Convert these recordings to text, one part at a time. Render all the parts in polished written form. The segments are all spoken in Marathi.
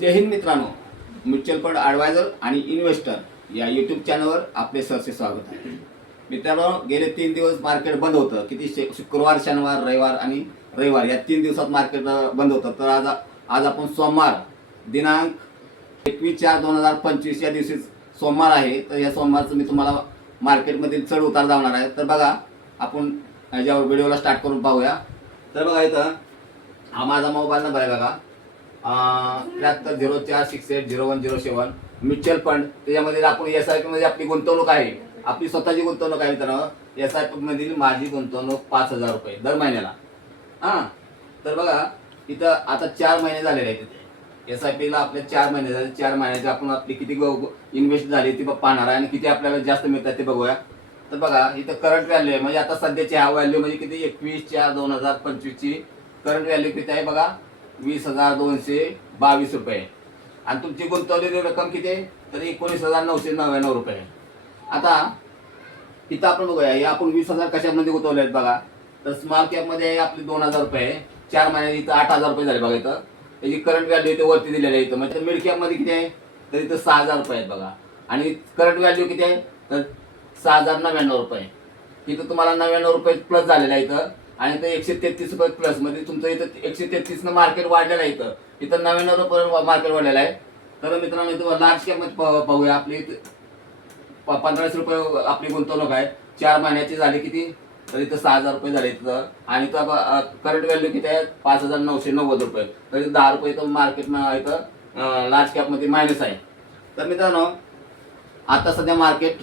जय हिंद मित्रांनो, म्युच्युअल फंड ॲडवायझर आणि इन्व्हेस्टर या यूट्यूब चॅनलवर आपले सहर्ष स्वागत आहे. मित्रांनो, गेले 3 दिवस मार्केट बंद होतं. शुक्रवार, शनिवार, रविवार आणि रविवार या 3 दिवसात मार्केट बंद होतं. तर आज आपण सोमवार दिनांक 21/4/2025 या दिवशी सोमवार आहे. तर या सोमवारचं मी तुम्हाला मार्केटमधील चढ उतार दाखवणार आहे. तर बघा, आपण याच्यावर व्हिडिओला स्टार्ट करून पाहूया. तर बघा, इथं हा माझा मोबाईल नंबर आहे बघा, 7304680107 म्युच्युअल फंड. त्याच्यामध्ये आपण SIP मध्ये आपली गुंतवणूक आहे, आपली स्वतःची गुंतवणूक आहे मित्रांनो. SIP मधील माझी गुंतवणूक 5000 रुपये दर महिन्याला. तर बघा, इथं आता 4 महिने झालेले आहेत. तिथे SIP ला आपले 4 महिने झाले. 4 महिन्याचे आपण आपली किती इन्व्हेस्ट झाली ती पाहणार आहे आणि किती आपल्याला जास्त मिळतात ते बघूया. तर बघा, इथं करंट व्हॅल्यू आहे, म्हणजे आता सध्याची हा व्हॅल्यू म्हणजे किती, 21/4/2025 ची करंट व्हॅल्यू किती आहे बघा, 20,222 रुपये. आणि तुमची गुंतवलेली रक्कम किती आहे, तर 19,999 रुपये. आता इथं आपण बघूया, हे आपण 20,000 कशामध्ये गुंतवले आहेत बघा. तर स्मॉल कॅपमध्ये आपली 2,000 रुपये, 4 महिन्यात इथं 8,000 रुपये झाले बघा. इथं त्याची करंट व्हॅल्यू इथे वरती दिलेली आहे. इथं म्हणजे मिड कॅपमध्ये किती आहे, तर इथं 6,000 रुपये आहेत बघा. आणि करंट व्हॅल्यू किती आहे, तर 6,099 रुपये. इथं तुम्हाला 99 रुपये प्लस झालेला आहे इथं. आणि इथं 133 रुपये प्लस मध्ये तुमचं इथं 133 मार्केट वाढलेलं आहे. इथं 99 रुपये मार्केट वाढलेलं आहे. तर मित्रांनो, इथं लार्ज कॅप मध्ये पाहूया. आपली 1500 रुपये आपली गुंतवणूक आहे. 4 महिन्याची झाली किती, तर इथं 6,000 रुपये झाले इथं. आणि इथं करंट व्हॅल्यू किती आहे, 5,990 रुपये. तर इथं 10 रुपये इथं मार्केट इथं लार्ज कॅप मध्ये मायनस आहे. तर मित्रांनो, आता सध्या मार्केट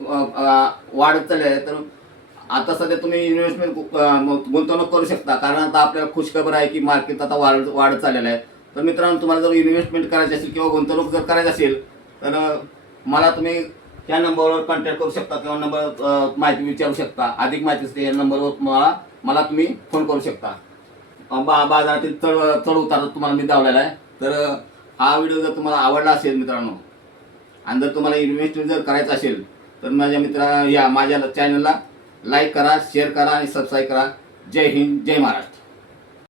वाढत चालले आहे. तर आता सध्या तुम्ही इन्व्हेस्टमेंट गुंतवणूक करू शकता, कारण आता आपल्याला खुशखबर आहे की मार्केट आता वाढत चाललेलं आहे. तर मित्रांनो, तुम्हाला जर इन्व्हेस्टमेंट करायची असेल किंवा गुंतवणूक जर करायची असेल तर मला तुम्ही या नंबरवर कॉन्टॅक्ट करू शकता किंवा नंबर माहिती विचारू शकता. अधिक माहितीसाठी या नंबरवर मला तुम्ही फोन करू शकता. बाजारातील चढ उतार तुम्हाला मी दावलेला आहे. तर हा व्हिडिओ जर तुम्हाला आवडला असेल मित्रांनो, आणि जर तुम्हाला इन्व्हेस्टमेंट जर करायचं असेल तर माझ्या चॅनलला लाईक करा, शेअर करा आणि सबस्क्राईब करा. जय हिंद, जय महाराष्ट्र.